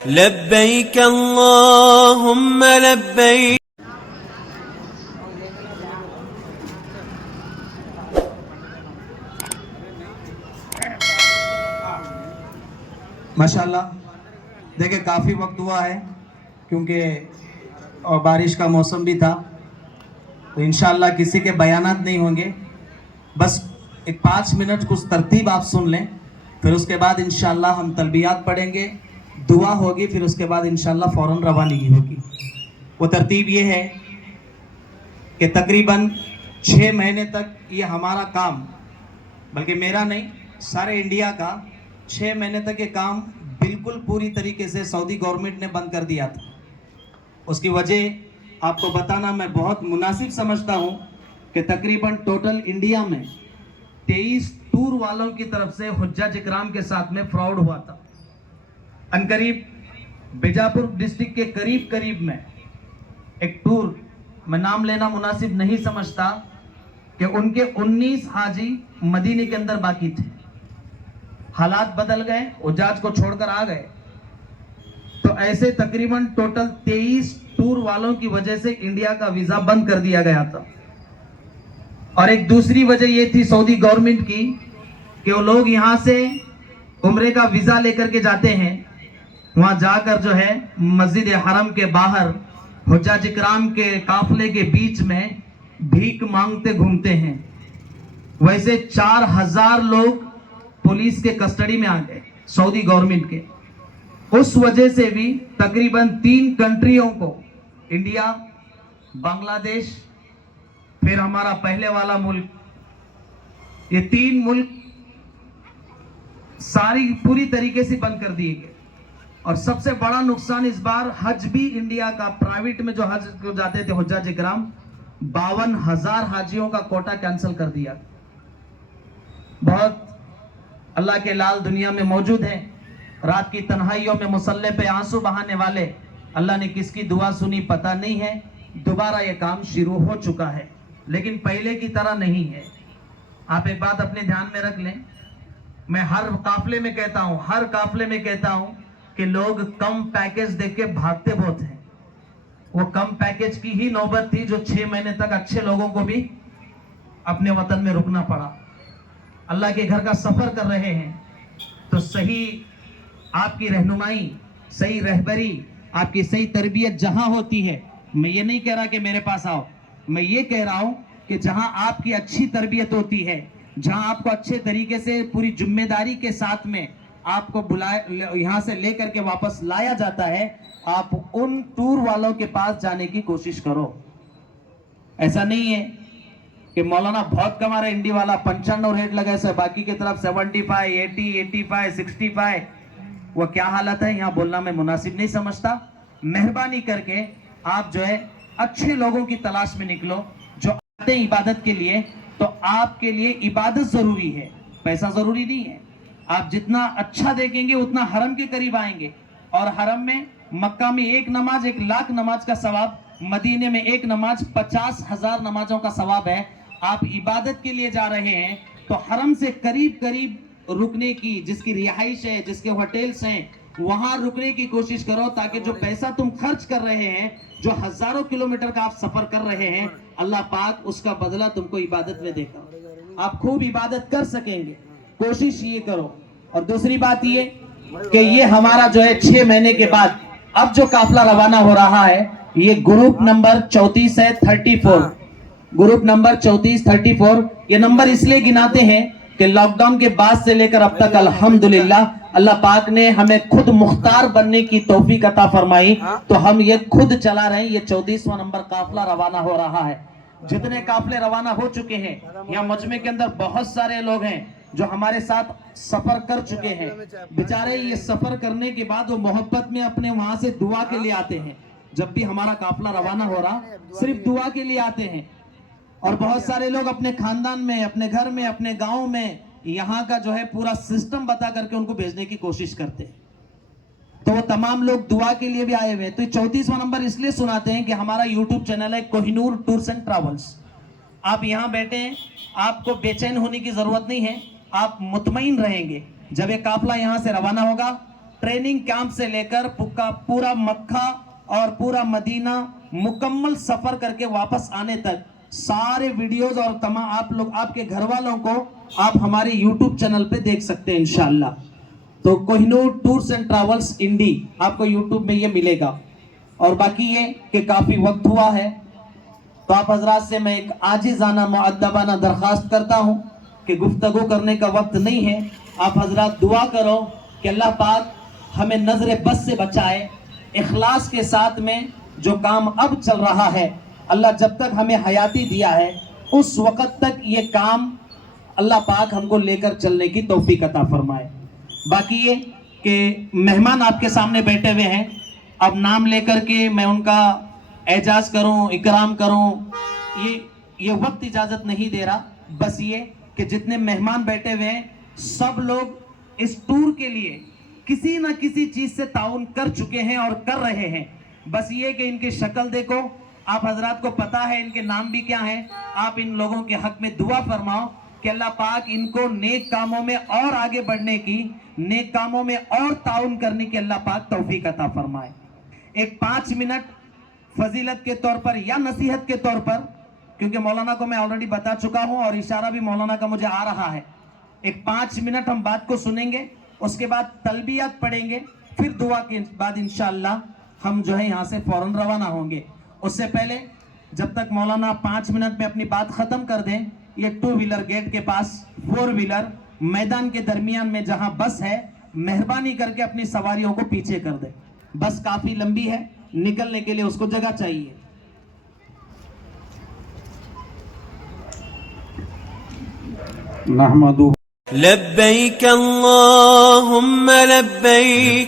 لبيك اللهم لبيك. माशाल्लाह देखिए काफ़ी वक्त हुआ है क्योंकि और बारिश का मौसम भी था, तो इंशाअल्लाह किसी के बयानात नहीं होंगे, बस एक 5 मिनट कुछ तरतीब आप सुन लें, फिर उसके बाद इंशाअल्लाह हम तलबियात पढ़ेंगे, दुआ होगी, फिर उसके बाद इंशाअल्लाह फ़ौरन रवानगी होगी। वो तरतीब ये है कि तकरीबन 6 महीने तक ये हमारा काम, बल्कि मेरा नहीं सारे इंडिया का 6 महीने तक ये काम बिल्कुल पूरी तरीके से सऊदी गवर्नमेंट ने बंद कर दिया था। उसकी वजह आपको बताना मैं बहुत मुनासिब समझता हूँ कि तकरीबन टोटल इंडिया में 23 टूर वालों की तरफ से हुज्जाज इकराम के साथ में फ्रॉड हुआ था। अनकरीब बीजापुर डिस्ट्रिक्ट के करीब करीब में एक टूर, मैं नाम लेना मुनासिब नहीं समझता, कि उनके 19 हाजी मदीने के अंदर बाकी थे। हालात बदल गए, हुज्जाज को छोड़कर आ गए, तो ऐसे तकरीबन टोटल 23 टूर वालों की वजह से इंडिया का वीजा बंद कर दिया गया था। और एक दूसरी वजह यह थी सऊदी गवर्नमेंट की कि वो लोग यहां से उम्रे का वीजा लेकर के जाते हैं, वहां जाकर जो है मस्जिद हरम के बाहर हुज्जाज इकराम के काफले के बीच में भीख मांगते घूमते हैं। वैसे 4000 लोग पुलिस के कस्टडी में आ गए सऊदी गवर्नमेंट के। उस वजह से भी तकरीबन 3 कंट्रियों को, इंडिया, बांग्लादेश, फिर हमारा पहले वाला मुल्क, ये 3 मुल्क सारी पूरी तरीके से बंद कर दिए गए। और सबसे बड़ा नुकसान इस बार हज भी इंडिया का, प्राइवेट में जो हज को जाते थे हुज्जाज इकराम, 52,000 हाजियों का कोटा कैंसिल कर दिया। बहुत अल्लाह के लाल दुनिया में मौजूद हैं, रात की तन्हाइयों में मुसल्ले पे आंसू बहाने वाले, अल्लाह ने किसकी दुआ सुनी पता नहीं है। दोबारा ये काम शुरू हो चुका है, लेकिन पहले की तरह नहीं है। आप एक बात अपने ध्यान में रख लें, मैं हर काफले में कहता हूं, हर काफले में कहता हूं कि लोग कम पैकेज देख के भागते बहुत हैं। वो कम पैकेज की ही नौबत थी जो 6 महीने तक अच्छे लोगों को भी अपने वतन में रुकना पड़ा। अल्लाह के घर का सफर कर रहे हैं तो सही आपकी रहनुमाई, सही रहबरी, आपकी सही तरबियत जहां होती है, मैं ये नहीं कह रहा कि मेरे पास आओ, मैं ये कह रहा हूं कि जहां आपकी अच्छी तरबियत होती है, जहां आपको अच्छे तरीके से पूरी जिम्मेदारी के साथ में आपको बुलाए, यहां से लेकर के वापस लाया जाता है, आप उन टूर वालों के पास जाने की कोशिश करो। ऐसा नहीं है कि मौलाना बहुत कमा रहे, इंडी वाला 95 रेट लगा है, बाकी की तरफ 75, 80, 85, 65, वो क्या हालत है यहाँ बोलना मैं मुनासिब नहीं समझता। मेहरबानी करके आप जो है अच्छे लोगों की तलाश में निकलो जो आते हैं इबादत के लिए। तो आपके लिए इबादत जरूरी है, पैसा जरूरी नहीं है। आप जितना अच्छा देखेंगे उतना हरम के करीब आएंगे, और हरम में मक्का में 1 नमाज 1 लाख नमाज का सवाब, मदीने में 1 नमाज 50,000 नमाजों का सवाब है। आप इबादत के लिए जा रहे हैं तो हरम से करीब करीब रुकने की, जिसकी रिहाइश है, जिसके होटल्स हैं, वहां रुकने की कोशिश करो, ताकि जो पैसा तुम खर्च कर रहे हैं, जो हजारों किलोमीटर का आप सफर कर रहे हैं, अल्लाह पाक उसका बदला तुमको इबादत में देगा। आप खूब इबादत कर सकेंगे, कोशिश ये करो। और दूसरी बात ये कि ये हमारा जो है 6 महीने के बाद अब जो काफला रवाना हो रहा है, ये ग्रुप नंबर 34 है, 34, ग्रुप नंबर 34, 34। ये नंबर इसलिए गिनाते हैं कि लॉकडाउन के बाद से लेकर अब तक अल्हम्दुलिल्लाह अल्लाह पाक ने हमें खुद मुख्तार बनने की तौफीक अता फरमाई, तो हम ये खुद चला रहे हैं। ये 34वां नंबर काफला रवाना हो रहा है। जितने काफले रवाना हो चुके हैं, यहाँ मजमे के अंदर बहुत सारे लोग हैं जो हमारे साथ सफर कर चुके हैं। बेचारे ये सफर करने के बाद वो मोहब्बत में अपने वहां से दुआ के लिए आते हैं। जब भी हमारा काफला रवाना हो रहा, सिर्फ दुआ के लिए आते हैं। और बहुत सारे लोग अपने खानदान में, अपने घर में, अपने गांव में यहाँ का जो है पूरा सिस्टम बता करके उनको भेजने की कोशिश करते हैं। तो वो तमाम लोग दुआ के लिए भी आए हुए हैं। तो 34वां नंबर इसलिए सुनाते हैं कि हमारा यूट्यूब चैनल है कोहिनूर टूर्स एंड ट्रैवल्स। आप यहाँ बैठे हैं, आपको बेचैन होने की जरूरत नहीं है, आप मुतमईन रहेंगे। जब ये काफला यहाँ से रवाना होगा, ट्रेनिंग कैंप से लेकर पूरा मक्का और पूरा मदीना मुकम्मल सफर करके वापस आने तक सारे वीडियोस और तमाम आप लोग आपके घर वालों को आप हमारे YouTube चैनल पे देख सकते हैं इंशाल्लाह। तो कोहिनूर टूर्स एंड ट्रैवल्स इंडी आपको YouTube में ये मिलेगा। और बाकी ये कि काफ़ी वक्त हुआ है, तो आप हजरात से मैं एक आजिज़ाना मुअद्दबाना दरख्वास्त करता हूँ कि गुफ्तगू करने का वक्त नहीं है। आप हजरात दुआ करो कि अल्लाह पाक हमें नजर बस से बचाए। इखलास के साथ में जो काम अब चल रहा है, अल्लाह जब तक हमें हयाती दिया है उस वक़्त तक ये काम अल्लाह पाक हमको लेकर चलने की तौफीक अता फरमाए। बाकी ये कि मेहमान आपके सामने बैठे हुए हैं, अब नाम लेकर के मैं उनका एजाज़ करूं, इकराम करूं, ये वक्त इजाज़त नहीं दे रहा। बस ये कि जितने मेहमान बैठे हुए हैं सब लोग इस टूर के लिए किसी ना किसी चीज़ से ताउन कर चुके हैं और कर रहे हैं। बस ये कि इनकी शक्ल देखो, आप हजरात को पता है इनके नाम भी क्या हैं। आप इन लोगों के हक में दुआ फरमाओ कि अल्लाह पाक इनको नेक कामों में और आगे बढ़ने की, नेक कामों में और ताउन करने की अल्लाह पाक तौफीक अता फरमाए। एक 5 मिनट फजीलत के तौर पर या नसीहत के तौर पर, क्योंकि मौलाना को मैं ऑलरेडी बता चुका हूं और इशारा भी मौलाना का मुझे आ रहा है, एक 5 मिनट हम बात को सुनेंगे, उसके बाद तलबियत पढ़ेंगे, फिर दुआ के बाद इंशाअल्लाह हम जो है यहाँ से फौरन रवाना होंगे। उससे पहले जब तक मौलाना 5 मिनट में अपनी बात ख़त्म कर दें, ये 2 व्हीलर गेट के पास 4 व्हीलर मैदान के दरमियान में जहाँ बस है, मेहरबानी करके अपनी सवारियों को पीछे कर दें। बस काफ़ी लंबी है, निकलने के लिए उसको जगह चाहिए। लब्बैक अल्लाहुम्मा लब्बैक।